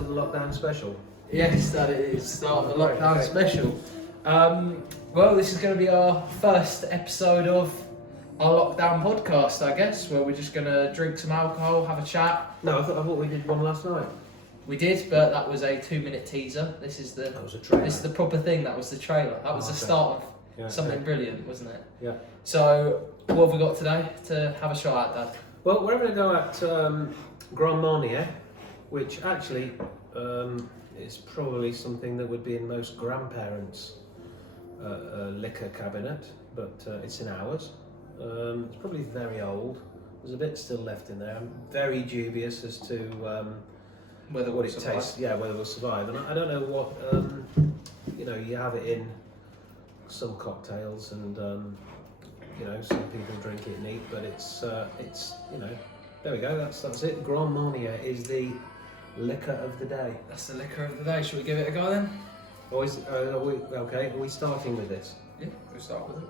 of the lockdown special? Yes, that it is. Start of the lockdown special. Well, this is going to be our first episode of our lockdown podcast, I guess, where we're just going to drink some alcohol, have a chat. No, I thought we did one last night. We did, but that was a 2-minute teaser. This is the That was a trailer. This is the proper thing. That was the trailer. That was the start of something brilliant, wasn't it? Yeah. So, what have we got today to have a shot at, Dad? Well, we're going to go at Grand Marnier, which actually is probably something that would be in most grandparents' liquor cabinet, but it's in ours. It's probably very old. There's a bit still left in there. I'm very dubious as to Whether what it it tastes. Yeah, whether it will survive. And I don't know what you have it in some cocktails, and some people drink it neat, but it's there we go. That's it. Grand Marnier is the liquor of the day. That's the liquor of the day. Should we give it a go then? Are we starting with this? Yeah, we'll start with it.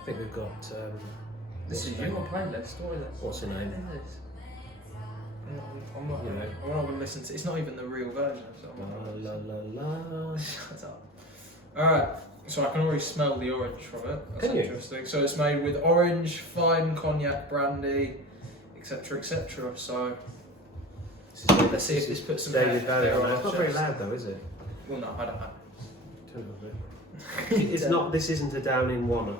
I think we've got. This is your playlist. What is it? What's the name? I'm not going to listen to. It's not even the real version. So La la la. Shut up. All right. So I can already smell the orange from it. That's Can you? interesting. So it's made with orange, fine cognac, brandy, etc., etc. So let's see if this puts some David Barry hair on on it. our It's not very chest. loud though, is it? Well, no, I don't know. Turn it a bit. It's not. This isn't a down in one.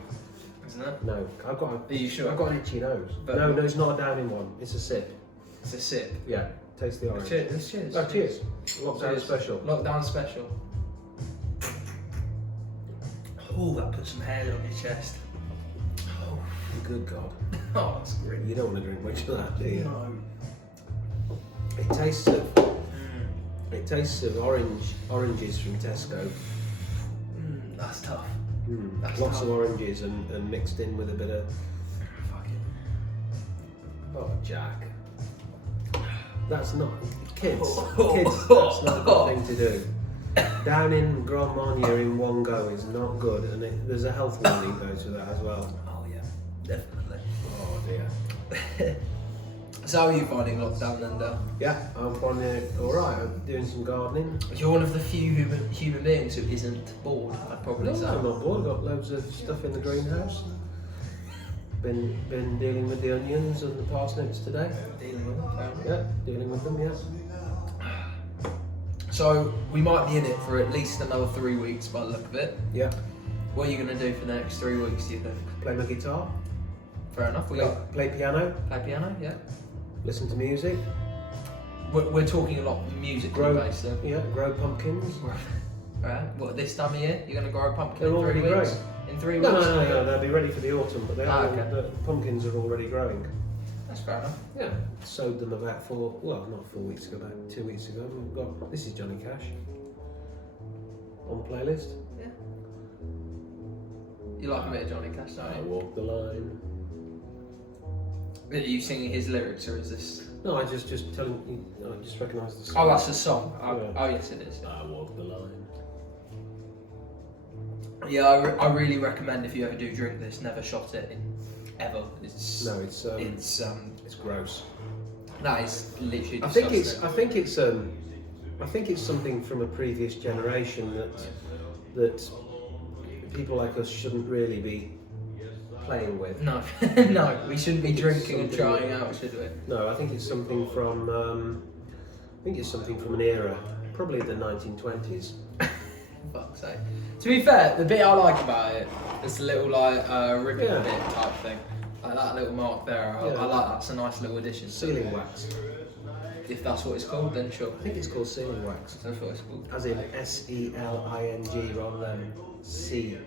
Isn't it? No, I've got. Are you sure? I've got an itchy nose. But No, it's not a down in one. It's a sip. It's a sip. Yeah, taste the orange. Cheers. Cheers. Oh, cheers. Lockdown Cheers. special. Lockdown special. Oh, that puts some hair on your chest. Oh, Good God. oh, that's great. You don't want to drink much of that, do you? No. It tastes of oranges from Tesco. That's tough. Lots tough. of oranges and mixed in with a bit of. Fuck it. Oh, Jack. That's not kids. Oh. Kids. That's not a good thing to do. Down in Grand Marnier in one go is not good, and there's a health warning goes with that as well. Oh yeah, definitely. Oh dear. So how are you finding lockdown then, Dale? Yeah, I'm finding it all right. I'm doing some gardening. You're one of the few human beings who isn't bored, I'd probably No, say. I'm not bored. I've got loads of stuff in the greenhouse. Been dealing with the onions and the parsnips today. Dealing with it, fair enough. Yeah, dealing with them. Yeah. So we might be in it for at least another 3 weeks by the look of it. Yeah. What are you going to do for the next 3 weeks, do you think? Play my guitar. Fair enough. We got Play piano. play piano, yeah. Listen to music. We're talking a lot musically Grow. based, so. Yeah. Grow pumpkins. Right. What, this time of year? You're going to grow a pumpkin They're in 3 already weeks? growing. In 3 No, weeks? no. They'll be ready for the autumn, but Okay. the pumpkins are already growing. That's fair enough. Yeah. Sowed them about not 4 weeks ago, about 2 weeks ago. We've got this is Johnny Cash on the playlist. Yeah. You like a bit of Johnny Cash, don't I you? walk the line. Are you singing his lyrics, or is this? No, I just telling you. I just recognise the song. Oh, that's a song. Oh, Yeah. oh yes, it is. I walk the line. Yeah, I really recommend if you ever do drink this, never shot it in ever. It's No, it's it's gross. that is literally. I think disgusting. it's something from a previous generation that people like us shouldn't really be playing with. No, no, we shouldn't be It's drinking and something trying that- out, should we? No, I think it's something from an era, probably the 1920s. Fuck's sake. To be fair, the bit I like about it is the little ribbon Yeah. bit type thing. Like that little mark there. I Yeah. like that. It's a nice little addition. Sealing wax. If that's what it's called, then sure. I think it's called sealing wax, That's what it's called. as in SELING rather than CEIL.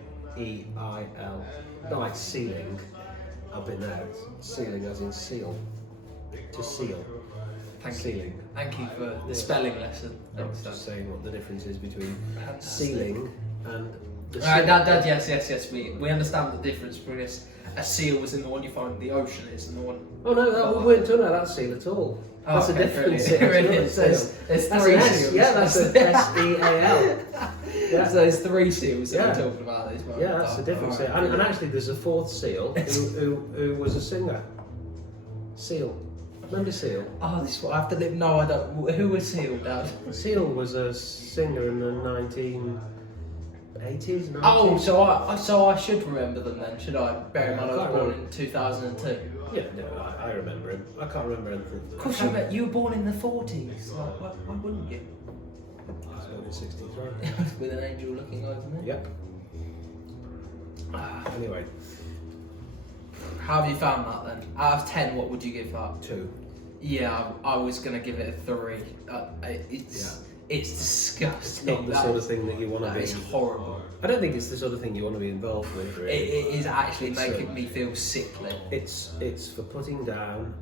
Not like sealing. I've been there. Sealing as in seal. To seal. Thank you for the spelling lesson. I was just saying what the difference is between Fantastic. sealing and the Alright, seal. Dad, yes. We understand the difference between a seal was in the one you find in the ocean is in the one. Oh no, we weren't talking about that seal at all. Oh, That's okay, a different really. seal. Really, That's there's an three S. seals. Yeah, that's a SEAL. Yeah. So there's 3 seals that Yeah. we're talking about at this moment. Yeah, that's the difference. And actually, there's a 4th seal who was a singer. Seal. Remember Seal? Oh, this is what I have to live. No, I don't. Who was Seal, Dad? Seal was a singer in the 1980s, 90s. Oh, so I should remember them then, should I? Bear in mind I was born in 2002. Yeah, no, I remember him. I can't remember anything. Of course, you were born in the 40s. Like, why wouldn't you? I was born in 63. With an angel looking over me. Yep. Anyway, How have you found that then? Out of 10, what would you give that? 2. Yeah, I was gonna give it a 3. It's disgusting. It's not the sort of thing that you want to be. It's horrible. I don't think it's the sort of thing you want to be involved with, really. It is actually making me feel sickly. It's for putting down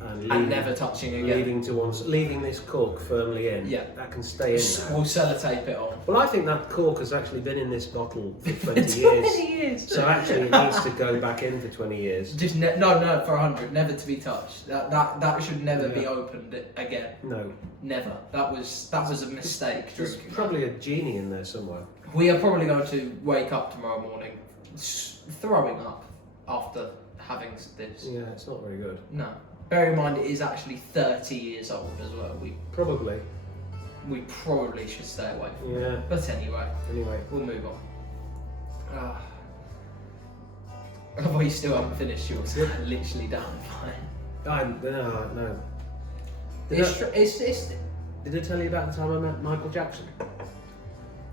and And never touching again. leaving this cork firmly in. Yeah. That can stay in now. We'll sellotape it on. Well, I think that cork has actually been in this bottle for 20 years. 20 years. So actually, it needs to go back in for 20 years. Just no, for 100, never to be touched. That should never be Yeah. opened again. No, Never. That was a mistake. there's Drinking probably a genie in there somewhere. that. We are probably going to wake up tomorrow morning throwing up after having this. Yeah, it's not very good. No. Bear in mind, it is actually 30 years old as well. Probably. We probably should stay away from it. Yeah. But anyway, Anyway, we'll move on. Well, you still haven't finished yours. Literally down fine. no. Did I tell you about the time I met Michael Jackson?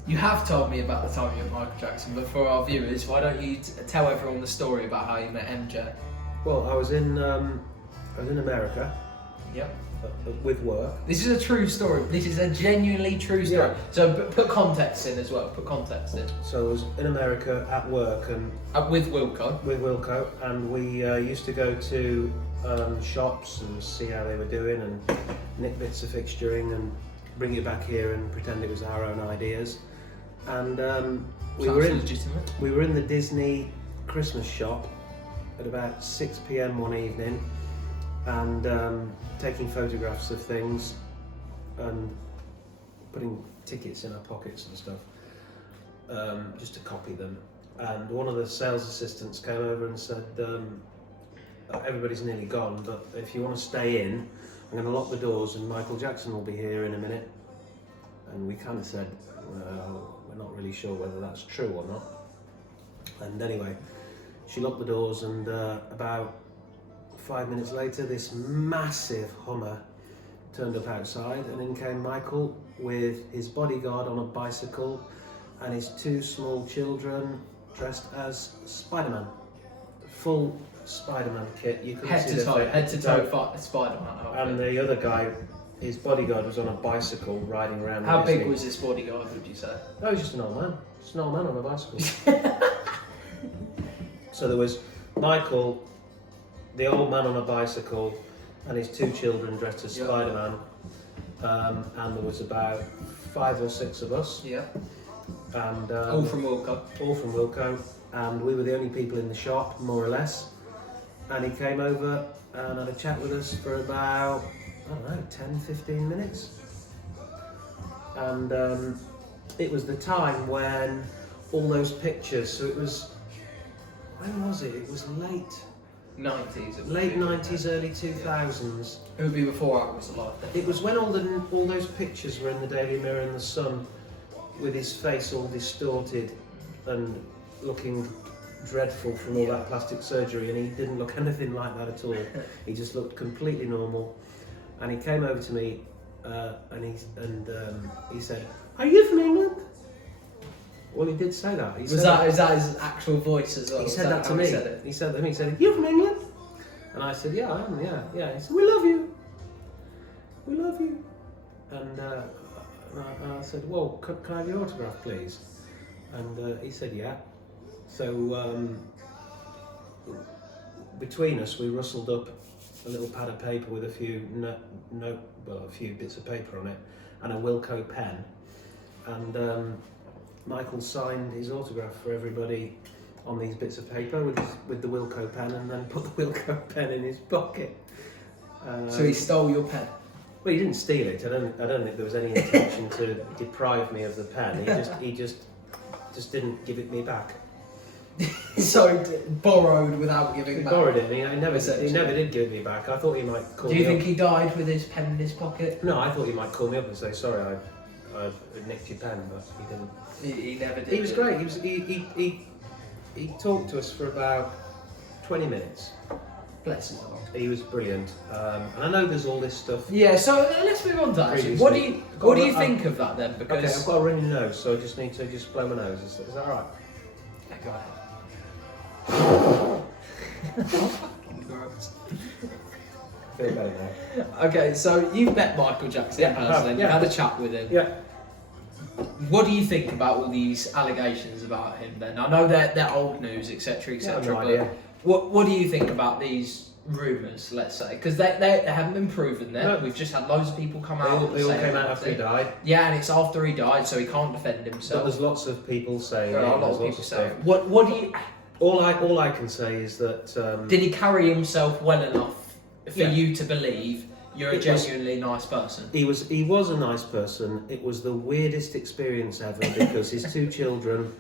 You have told me about the time you met Michael Jackson, but for our viewers, why don't you tell everyone the story about how you met MJ? Well, I was in America Yep. with work. This is a true story. This is a genuinely true story. Yeah. So put context in as well. Put context in. So I was in America at work and With Wilco. with Wilco, and we used to go to shops and see how they were doing and nick bits of fixturing and bring it back here and pretend it was our own ideas. And we Sounds were in legitimate. the Disney Christmas shop at about 6 p.m. one evening, and taking photographs of things and putting tickets in our pockets and stuff, just to copy them. And one of the sales assistants came over and said, everybody's nearly gone, but if you want to stay in, I'm going to lock the doors and Michael Jackson will be here in a minute. And we kind of said, well, we're not really sure whether that's true or not. And anyway, she locked the doors, and about 5 minutes later, this massive Hummer turned up outside, and in came Michael with his bodyguard on a bicycle and his 2 small children dressed as Spider-Man. Full Spider-Man kit. You couldn't Head see to their toe, Spider-Man. And the other guy, his bodyguard, was on a bicycle riding around. How big Disney. was this bodyguard, would you say? Oh, he's just an old man. Just an old man on a bicycle. So there was Michael, the old man on a bicycle, and his 2 children dressed as Spider-Man. And there was about 5 or 6 of us. Yeah. And All from Wilco. All from Wilco. And we were the only people in the shop, more or less. And he came over and had a chat with us for about, I don't know, 10, 15 minutes. And it was the time when all those pictures, so it was, when was it? It was late 90s. Late 90s, early 2000s. It would be before I was alive then. It was when all those pictures were in the Daily Mirror and the Sun, with his face all distorted and looking dreadful from all that plastic surgery, and he didn't look anything like that at all. He just looked completely normal. And he came over to me and he said, "Are you from England?" Well, he did say that. Was that his actual voice as well? He said that to how me. He said it? He said that to me. He said, "You from England?" And I said, "Yeah, I am. Yeah." He said, "We love you. We love you." And I said, "Well, can I have your autograph, please?" And he said, "Yeah." So between us, we rustled up a little pad of paper with a few a few bits of paper on it, and a Wilco pen. And Michael signed his autograph for everybody on these bits of paper with the Wilco pen, and then put the Wilco pen in his pocket. So he stole your pen? Well, he didn't steal it. I don't think there was any intention to deprive me of the pen. He just didn't give it me back. So borrowed without giving He back. borrowed it. And he never did give it me back. I thought he might call me. Do you think up. he died with his pen in his pocket? No, I thought he might call me up and say sorry, I nicked your pen, but he didn't. He never did. He was great. He talked to us for about 20 minutes. Bless his heart. He was brilliant. And I know there's all this stuff. Yeah, so let's move on to that. Actually. What do you think of that then? Because Okay, I've got a runny nose, so I just need to blow my nose. Is that all right? Yeah, go ahead. Feel better now. Okay, so you've met Michael Jackson personally. You've had a chat with him. Yeah. What do you think about all these allegations about him then? I know they're old news, etc., etc. Yeah, no but idea. what do you think about these rumours, let's say? Because they haven't been proven yet. No. We've just had loads of people come out. They all and say came out about after he it. died. Yeah, and it's after he died, so he can't defend But himself. there's lots of people saying. There are a lot there's of lots people saying. stuff. What do you? All I can say is that. Did he carry himself well enough for Yeah. you to believe you're a It was- genuinely nice person? He was a nice person. It was the weirdest experience ever because his two children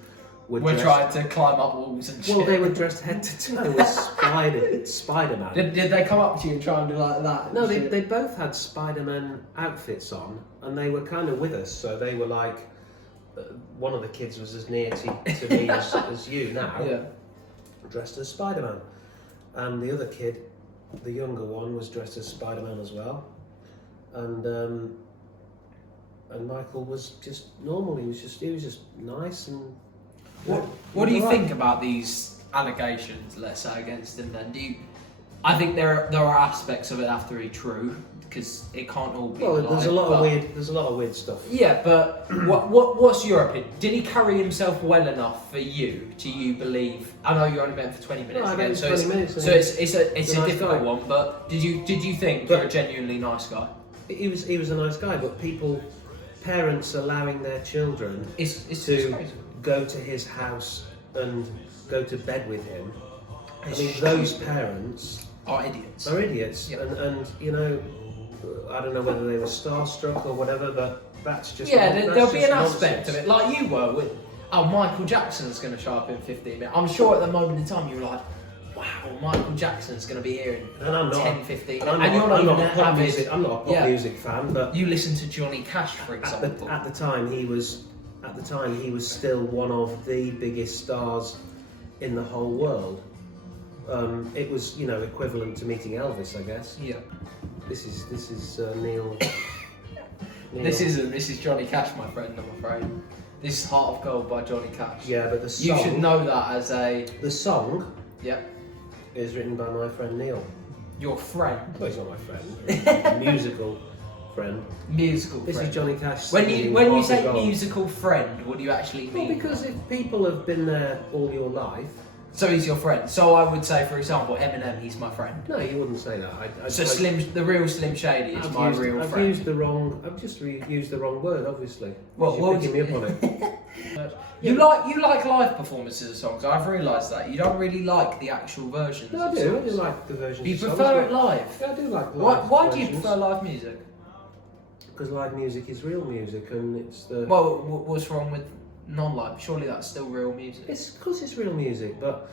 were We're dressed, trying to climb up walls and shit. well, they were dressed head to toe as Spider-Man. Did they come up to you and try and do like that? No, and they, shit? they both had Spider-Man outfits on, and they were kind of with us. So they were like, one of the kids was as near to me as you now, Yeah. dressed as Spider-Man, and the other kid, the younger one, was dressed as Spider-Man as well, and Michael was just normal. He was just nice and. What do you alright. think about these allegations, let's say, against him then? I think there are aspects of it that have to be true, because it can't all be Well, lied, there's a lot but- of weird stuff. Yeah, but what's your opinion? Did he carry himself well enough for you to believe? I know you only met him for 20 minutes No, I again, met so him 20 minutes, so it's a nice difficult guy. one. But did you think But- you're a genuinely nice guy? He was a nice guy, but parents allowing their children It's to crazy. go to his house and go to bed with him. I It's mean, those parents are idiots. are idiots, Yep. and you know, I don't know whether they were starstruck or whatever, but that's just There'll be just an aspect nonsense. of it, like you were with. Oh, Michael Jackson's going to show up in 15 minutes. I'm sure at the moment in time you were like, wow, Michael Jackson's going to be here in And I'm not, 10, 15 and minutes. And you're not I'm even not a pop avid. music. I'm not a pop Yeah. music fan, but You listen to Johnny Cash, for example. at the time he was still one of the biggest stars in the whole world. It was, you know, equivalent to meeting Elvis, I guess. Yeah. This is Neil. This is Johnny Cash, my friend, I'm afraid. This is Heart of Gold by Johnny Cash. Yeah, but the You song. should know that as a... The song Yeah. is written by my friend Neil. Your friend. Well, he's not my friend. Musical friend. Musical This friend. is Johnny Cash. When singing you Heart of say Gold. musical friend, what do you actually Well, mean? because if people have been there all your life, So he's your friend. So I would say, for example, Eminem, he's my friend. no, you wouldn't say that. So the real Slim Shady is my real I've friend. used the wrong. I've just used the wrong word, obviously. Well, You're picking me up on it. You like live performances of songs. I've realised that you don't really like the actual versions. No, I of do. I songs. do like the versions. You of songs, prefer but- it live. Yeah, I do like Why do you prefer live music? Because live music is real music, and it's the. Well, what's wrong with non-live? Surely that's still real music. It's because it's real music, but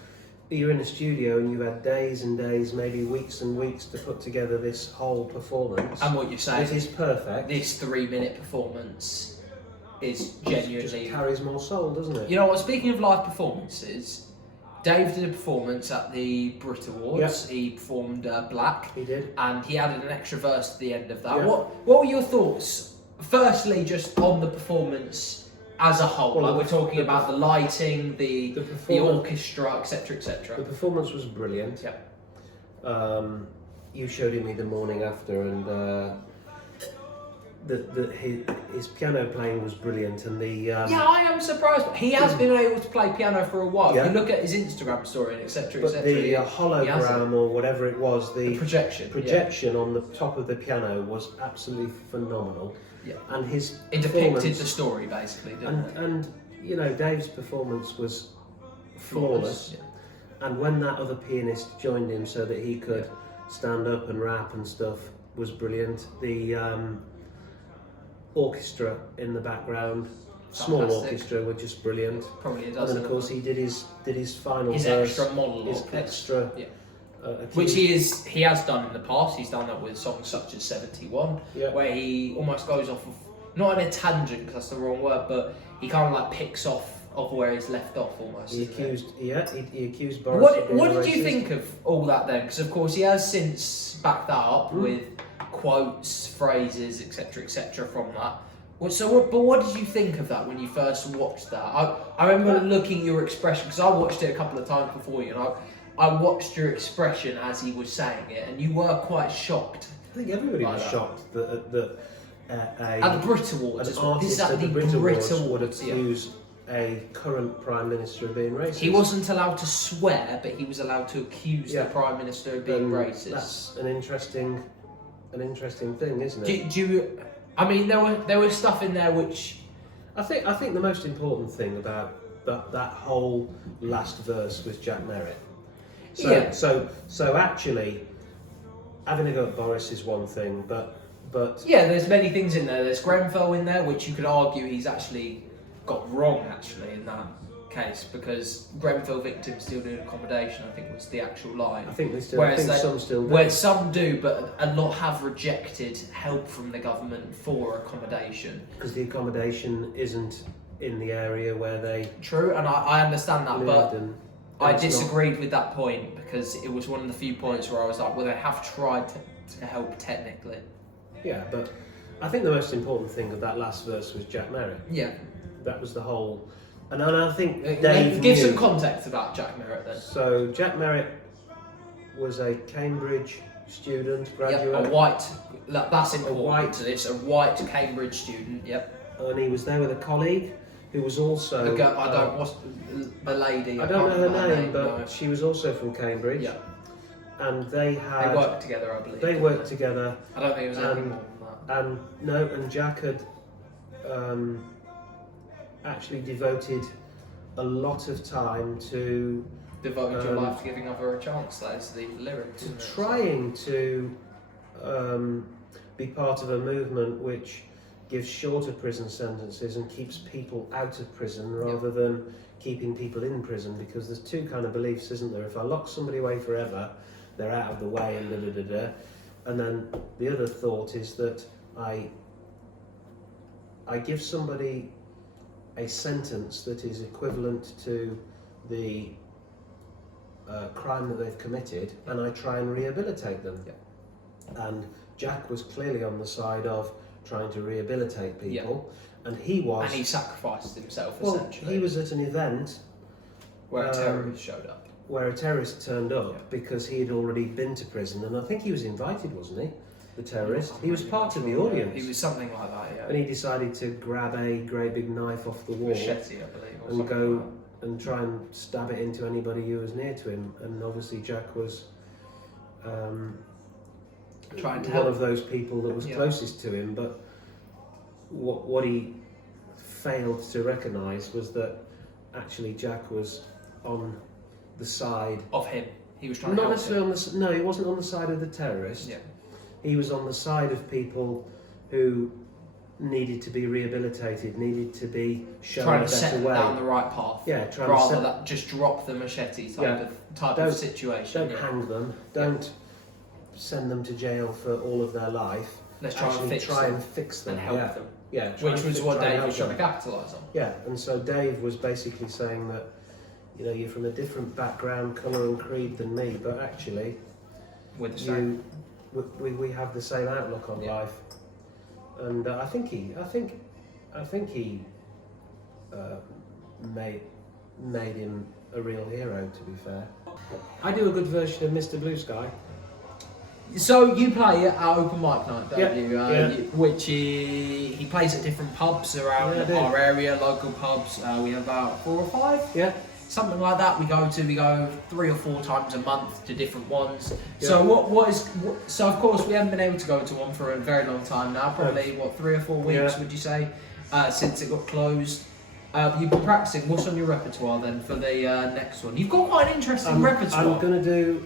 you're in a studio and you've had days and days, maybe weeks and weeks to put together this whole performance. And what you're saying It is perfect. this 3-minute performance is Just genuinely... carries more soul, doesn't it? You know what, speaking of live performances, Dave did a performance at the Brit Awards. He performed Black, He did. and he added an extra verse at the end of that. Yeah. What were your thoughts, firstly, just on the performance as a whole? Well, Like, we're talking about the lighting, the performance- orchestra, etc., The etc. performance was brilliant. Yeah. You showed it me the morning after, and his piano playing was brilliant, and the Yeah, I am surprised. He has been able to play piano for a while. Yeah. If you look at his Instagram story, and etc., but etc. the he has hologram or whatever it was, the the projection. on the top of the piano was absolutely phenomenal. Yeah. And his It depicted performance- the story, basically, didn't it? and you know, Dave's performance was flawless. Yeah. And when that other pianist joined him so that he could stand up and rap and stuff, was brilliant. The orchestra in the background, small Fantastic. orchestra, were just brilliant. Probably And does. then of course he did his final his verse, extra monologue. his extra, Yeah. accused- Which he has done in the past. He's done that with songs such as 71, Yeah. where he almost goes off of, not on a tangent because that's the wrong word, but he kind of like picks off of where he's left off almost. He isn't it? accused, he accused Boris. of being What did you racist. think of all that then? Because of course he has since backed that up Mm. with quotes, phrases, etc., from that. But what did you think of that when you first watched that? I remember looking at your expression because I watched it a couple of times before you, and I watched your expression as he was saying it, and you were quite shocked. I think everybody Like was that. shocked that At the Brit Awards, an as well. This artist is at at the the Brit Awards would Awards, yeah. accuse a current Prime Minister of being racist. He wasn't allowed to swear, but he was allowed to accuse Yeah. the Prime Minister of being And racist. That's an interesting thing, isn't it? Do you? I mean, there was stuff in there which I think the most important thing about that whole last verse was Jack Merritt. So actually, having a go at Boris is one thing, but yeah, there's many things in there. There's Grenfell in there, which you could argue he's actually got wrong actually in that case because Grenfell victims still need accommodation. I think was the actual line. I think Whereas some still do. Where some do, but a lot have rejected help from the government for accommodation. Because the accommodation isn't in the area where they True, and I understand that, lived, but and I it's not- disagreed with that point because it was one of the few points where I was like, well, they have tried to help technically. Yeah, but I think the most important thing of that last verse was Jack Merritt. Yeah. That was the whole, and I think Give Dave knew. some context about Jack Merritt then. So Jack Merritt was a Cambridge student, graduate, Yep, a white. That's important white- to this. A white Cambridge student. Yep. and he was there with a colleague who was also. The girl, I don't. What's the lady? I don't know her can't remember name, but no. she was also from Cambridge. Yeah. And they They worked together, I believe. They worked together, I don't think it was anything and- more than that. and Jack had actually devoted a lot of time to Devoted your life to giving other a chance. That is the lyrics. isn't it? trying to be part of a movement which gives shorter prison sentences and keeps people out of prison rather than keeping people in prison, because there's two kind of beliefs, isn't there? If I lock somebody away forever, they're out of the way and da-da-da-da. And then the other thought is that I give somebody a sentence that is equivalent to the crime that they've committed, and I try and rehabilitate them. And Jack was clearly on the side of trying to rehabilitate people, and he was. And he sacrificed himself well, essentially. he was at an event where a terrorist showed up. where a terrorist turned up because he had already been to prison, and I think he was invited, wasn't he? The terrorist. He was part of the audience. He was something like that, yeah. And he decided to grab a great big knife off the wall Machete, I believe, or and something go like and try and stab it into anybody who was near to him. And obviously Jack was Trying to one help. of those people that was Yeah. closest to him. But what he failed to recognise was that actually Jack was on the side. that. Of him. He was trying to Not help necessarily him. on the. No, he wasn't on the side of the terrorist. Yeah. He was on the side of people who needed to be rehabilitated, needed to be shown Trying a to set better them way. down the right path. Yeah, trying to Rather set, than just drop the machete type Yeah. of Don't- situation. don't yeah. hang them, don't send them to jail for all of their life. Let's try and Actually fix try them and fix them. and help yeah. them. Yeah, try Which and was fi- what try and Dave help was trying to them. capitalise on. Yeah, and so Dave was basically saying that, you know, you're from a different background, colour and creed than me, but actually With the same. we have the same outlook on Yeah. life. And I think he made him a real hero, to be fair. I do a good version of Mr. Blue Sky. So you play at open mic night, don't Yeah, you? yeah. Which he plays at different pubs around Yeah, I do. our area, local pubs. We have about 4 or 5, Yeah. something like that. We go 3 or 4 times a month to different ones. Yeah. So so of course we haven't been able to go to one for a very long time now. Probably 3 or 4 weeks, Yeah. would you say, since it got closed. You've been practicing. What's on your repertoire then for the next one? You've got quite an interesting repertoire. I'm going to do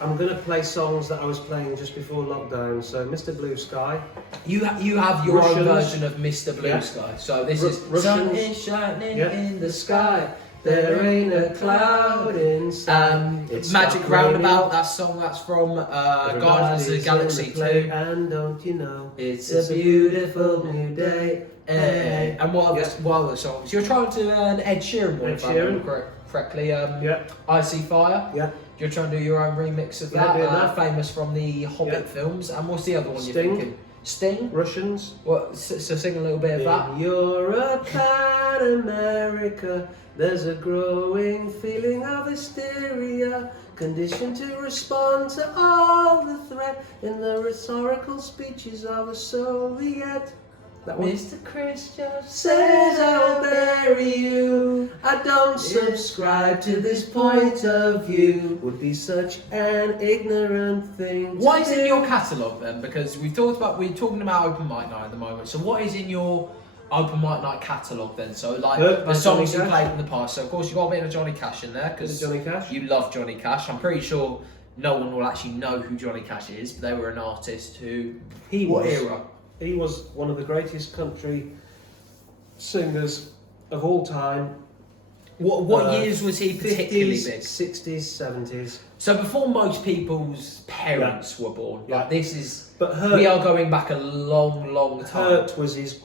I'm going to play songs that I was playing just before lockdown. So, Mr. Blue Sky. You have your Russians. own version of Mr. Blue Sky. So this is Russians. sun is shining in the sky. There ain't a cloud inside. It's Magic Roundabout. That song that's from Guardians of the Galaxy 2. And don't you know, it's a beautiful new day. And what other songs? You're trying to Ed Sheeran one, if I remember correctly. I See Fire. Yeah. You're trying to do your own remix of that. Famous from the Hobbit films. And what's the other one you're thinking? Sting? Russians. What? So sing a little bit of that. Europe and America, there's a growing feeling of hysteria, conditioned to respond to all the threat in the rhetorical speeches of a Soviet. That one. Mr. Christian Says I'll bury you. I don't subscribe to this point of view. Would be such an ignorant thing to What is do. in your catalogue then? Because we're talking about open mic night at the moment. So what is in your open mic night catalogue then? So like the songs you played in the past. So of course you got a bit of Johnny Cash in there because Johnny Cash. You love Johnny Cash. I'm pretty sure no one will actually know who Johnny Cash is, but they were an artist who. What era? He was one of the greatest country singers of all time. What years was he particularly 50s, big? 60s, 70s. So before most people's parents were born. Like this is. But Hurt, we are going back a long, long time. Hurt was his.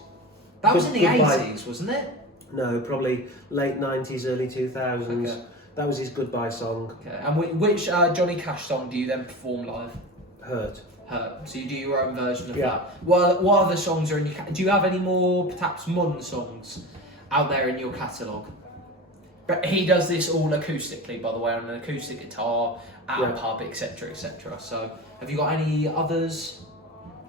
That was in the 80s, wasn't it? No, probably late 90s, early 2000s. Okay. That was his goodbye song. Okay. And which Johnny Cash song do you then perform live? Hurt. So you do your own version of that. What other songs are in your? Do you have any more perhaps modern songs out there in your catalogue? But he does this all acoustically, by the way, on an acoustic guitar, at a pub, etc., etc. So have you got any others,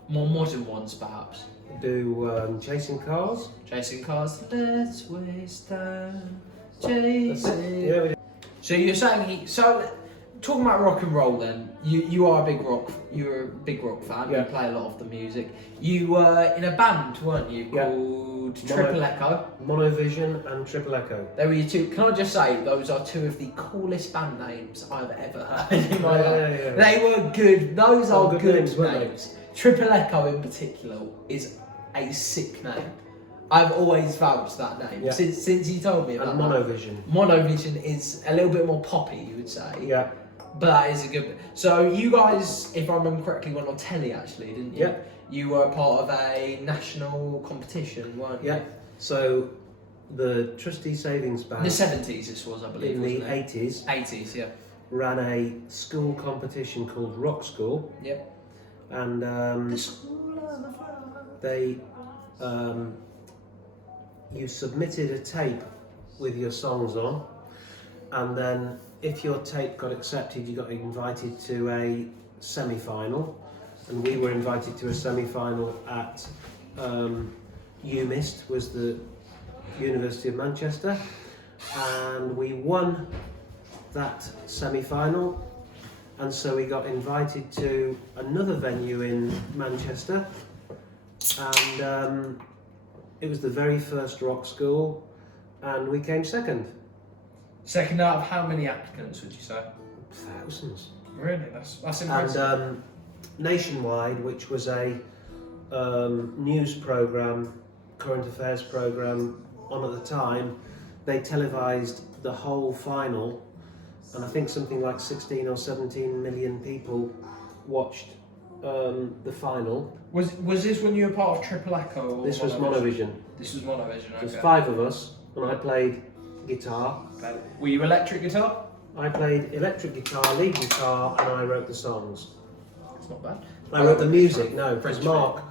more modern ones perhaps? Do Chasing Cars. Chasing Cars. Let's waste time chasing. Yeah, we do. So you're saying talking about rock and roll then, you're a big rock fan, you play a lot of the music. You were in a band, weren't you, called Triple Echo? Monovision and Triple Echo. They were your two, can I just say, those are two of the coolest band names I've ever heard in my life. Yeah. They were good, those are good names. names. Triple Echo in particular is a sick name. I've always vouched that name since you told me about and Monovision. that. Monovision is a little bit more poppy, you would say. Yeah. But that is a good. So you guys, if I remember correctly, went on telly actually, didn't you? Yeah. You were part of a national competition, weren't you? Yeah. So the Trustee Savings Bank. In the 70s, this was, I believe. In the wasn't it? 80s. 80s, yeah. Ran a school competition called Rock School. Yep. And The school of the fire. they, you submitted a tape with your songs on, and then if your tape got accepted, you got invited to a semi-final, and we were invited to a semi-final at UMIST, was the University of Manchester, and we won that semi-final, and so we got invited to another venue in Manchester, and it was the very first rock school, and we came second. Second out of how many applicants would you say? Thousands. Really? That's impressive. And Nationwide, which was a news programme, current affairs programme on at the time, they televised the whole final, and I think something like 16 or 17 million people watched the final. Was this when you were part of Triple Echo? Or This was Monovision. This was Monovision, okay. There's 5 of us, and I played guitar. Okay. Were you electric guitar? I played electric guitar, lead guitar, and I wrote the songs. That's not bad. I wrote the music, no, because French Mark,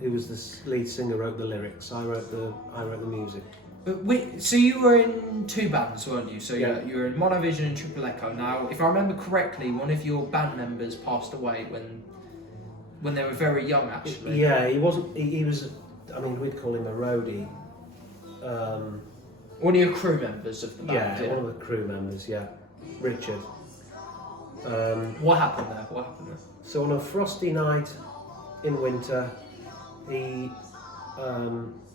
who was the lead singer, wrote the lyrics. I wrote the music. So you were in 2 bands, weren't you? So Yeah. you were in Monovision and Triple Echo. Now, if I remember correctly, one of your band members passed away when they were very young, actually. Yeah, he wasn't. He was. I mean, we'd call him a roadie. One of your crew members of the band. Yeah, one of the crew members. Yeah, Richard. What happened there? So on a frosty night in winter, he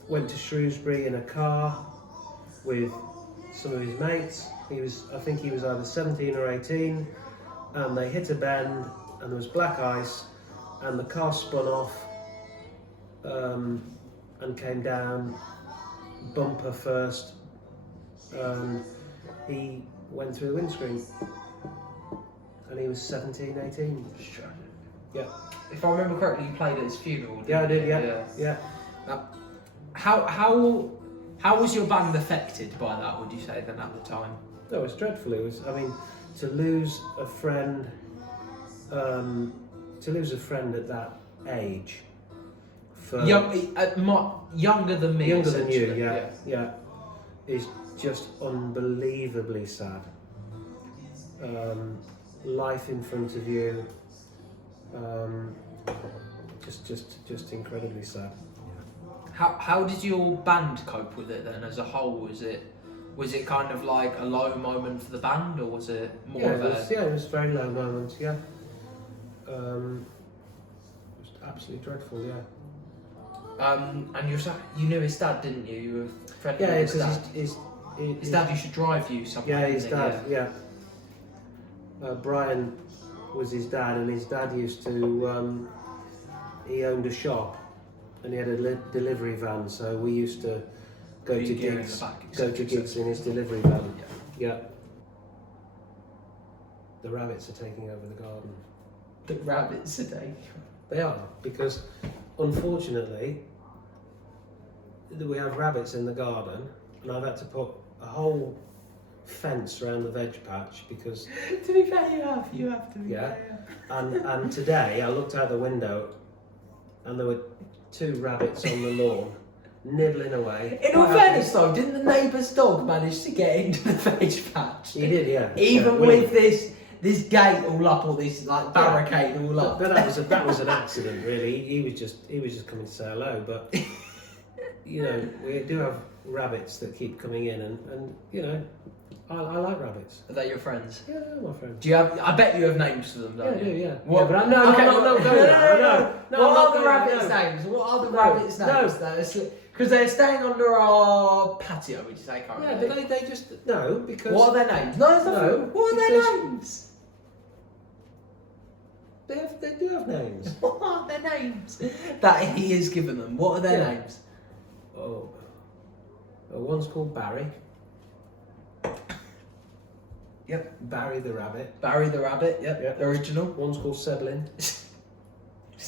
went to Shrewsbury in a car with some of his mates. I think he was either 17 or 18, and they hit a bend, and there was black ice, and the car spun off and came down, bumper first. He went through the windscreen, and he was 17, 18. Yeah. If I remember correctly, you played at his funeral. Yeah, I did. you? Yeah. How was your band affected by that? Would you say then at the time? No, it was dreadful. It was. I mean, to lose a friend, at that age, for Younger than me. younger than you, essentially. yeah, is just unbelievably sad. Life in front of you, just incredibly sad. How did your band cope with it then as a whole? Was it kind of like a low moment for the band, or was it more of a... It was very low moments, yeah. It was absolutely dreadful, yeah. And you knew his dad, didn't you? You were friendly Yeah, with his dad. his Dad used to drive you somewhere. Yeah, his didn't he? dad, yeah. Brian was his dad, and his dad used to, he owned a shop, and he had a delivery van, so we used to go to gigs in his delivery van. Yeah. The rabbits are taking over the garden. The rabbits today. They are, because unfortunately we have rabbits in the garden, and I've had to put a whole fence around the veg patch because... To be fair, you have to be yeah. fair. And today I looked out the window and there were 2 rabbits on the lawn nibbling away. In all fairness though, didn't the neighbour's dog manage to get into the veg patch? He did, yeah. Even with this gate all up, or this like barricade all up. But that was an accident, really. He was just coming to say hello. But you know, we do have rabbits that keep coming in, and you know, I like rabbits. Are they your friends? Yeah, they're my friends. Do you have? I bet you have names for them, don't Yeah, you? I do, yeah. What? Yeah, but no. What are the rabbits' names? What are the rabbits' names? Because they're staying under our patio, would you say, currently? Yeah, but they just no, because what are their names? No, what are their names? They do have names. What are their names that he has given them? What are their names? Oh, one's called Barry. Yep. Barry the rabbit. Barry the rabbit. Yep. The original. One's called Seblin,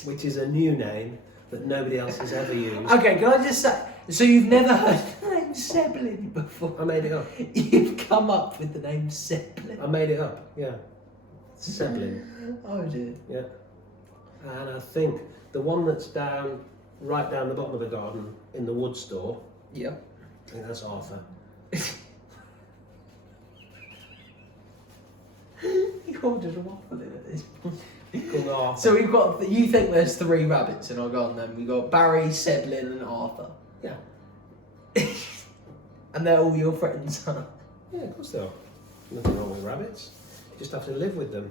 which is a new name that nobody else has ever used. Okay, can I just say? So you've never heard the name Seblin before? I made it up. You've come up with the name Seblin. I made it up. Yeah. Seblin. Oh dear. Yeah. And I think the one that's right down the bottom of the garden in the wood store. Yep. I think that's Arthur. You're just waffling at this point. Called Arthur. So we've got. You think there's 3 rabbits in our garden? Then we got Barry, Seblin, and Arthur. Yeah. And they're all your friends, huh? Yeah, of course they are. Nothing wrong with rabbits. You just have to live with them.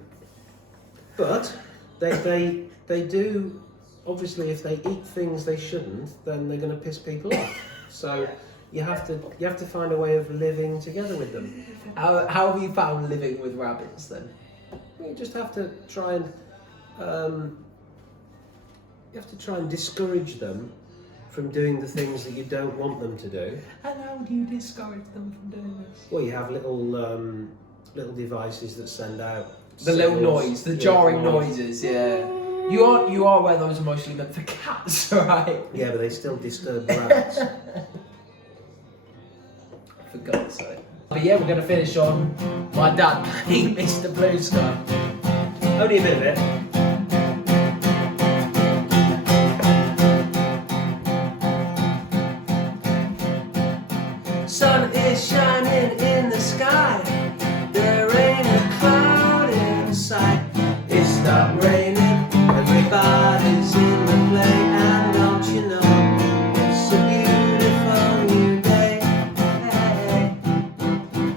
But they do. Obviously, if they eat things they shouldn't, then they're going to piss people off. So you have to find a way of living together with them. How have you found living with rabbits then? You just have to try and discourage them from doing the things that you don't want them to do. And how do you discourage them from doing this? Well, you have little devices that send out the little signals, noise, the jarring noises. Yeah. You are aware those are mostly meant for cats, right? Yeah, but they still disturb rabbits. For God's sake. But yeah, we're going to finish on my dad playing Mr. Blue Sky. Only a bit of it. Sun is shining in the sky. There ain't a cloud in sight. It stopped raining. Everybody's in the play, and don't you know it's a beautiful new day. Hey.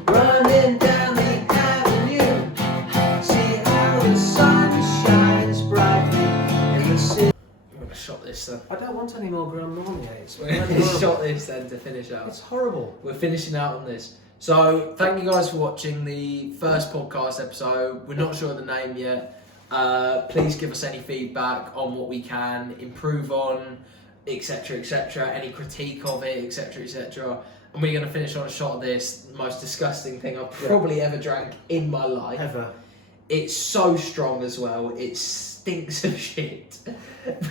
Running down the avenue, see how the sun shines brightly in the city. I'm going to shot this then. I don't want any more Grand Marnier. It's We're going to shot this then to finish out. It's horrible. We're finishing out on this. So thank you guys for watching the first podcast episode. We're not sure of the name yet. Please give us any feedback on what we can improve on, etc., etc. Any critique of it, etc., etc. And we're going to finish on a shot of this, the most disgusting thing I've probably ever drank in my life. Ever. It's so strong as well. It stinks of shit.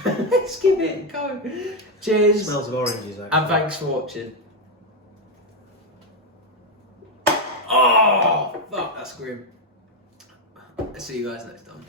Let's give it a go. Cheers. Smells of oranges, actually. And thanks for watching. Oh, fuck, that's grim. I'll see you guys next time.